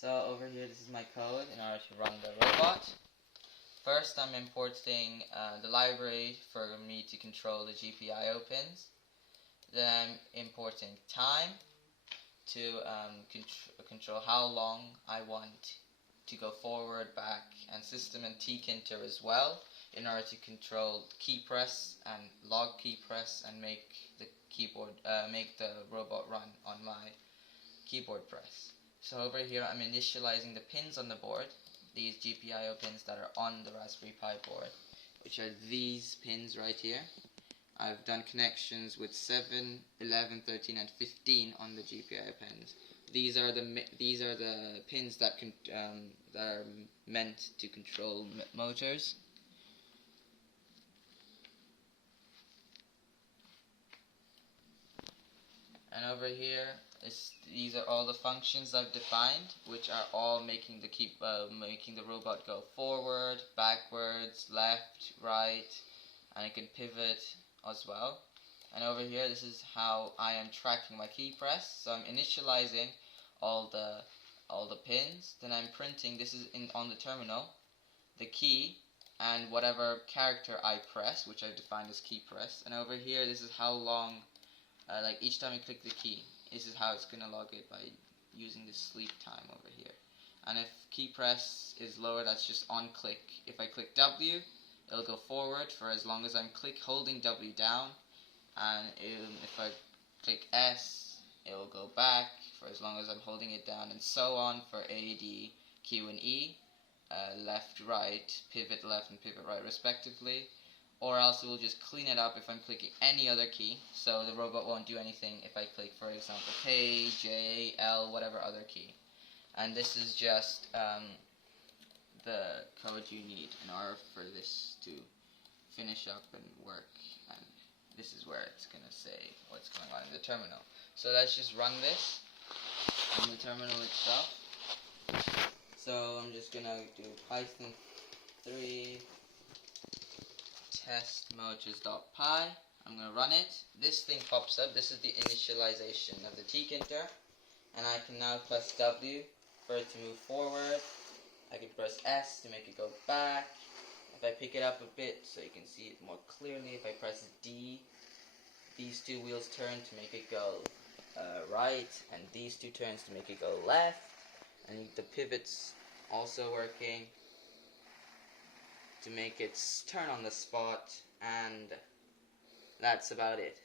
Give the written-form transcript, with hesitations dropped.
So over here, this is my code in order to run the robot. First, I'm importing the library for me to control the GPIO pins. Then I'm importing time to control how long I want to go forward, back, and system and tkinter as well, in order to control key press and log key press and make the keyboard make the robot run on my keyboard press. So over here I'm initializing the pins on the board, these GPIO pins that are on the Raspberry Pi board, which are these pins right here. I've done connections with 7, 11, 13, and 15 on the GPIO pins. These are the pins that are meant to control motors. And over here, these are all the functions I've defined, which are all making the robot go forward, backwards, left, right, and it can pivot as well. And over here, this is how I am tracking my key press. So I'm initializing all the pins, then I'm printing. This is on the terminal, the key and whatever character I press, which I've defined as key press. And over here, this is how long. Like each time I click the key, this is how it's going to log it by using the sleep time over here. And if key press is lower, that's just on click. If I click W, it'll go forward for as long as I'm holding W down, and if I click S, it'll go back for as long as I'm holding it down, and so on for A, D, Q, and E, left, right, pivot left and pivot right respectively. Or else it will just clean it up if I'm clicking any other key, so the robot won't do anything if I click, for example, K, J, L, whatever other key. And this is just the code you need in order for this to finish up and work. And this is where it's going to say what's going on in the terminal. So let's just run this in the terminal itself. So I'm just going to do Python 3 test motors.py. I'm going to run it. This thing pops up. This is the initialization of the tkinter, and I can now press W for it to move forward. I can press S to make it go back. If I pick it up a bit so you can see it more clearly, if I press D, these two wheels turn to make it go right, and these two turns to make it go left, and the pivot's also working to make it turn on the spot, and that's about it.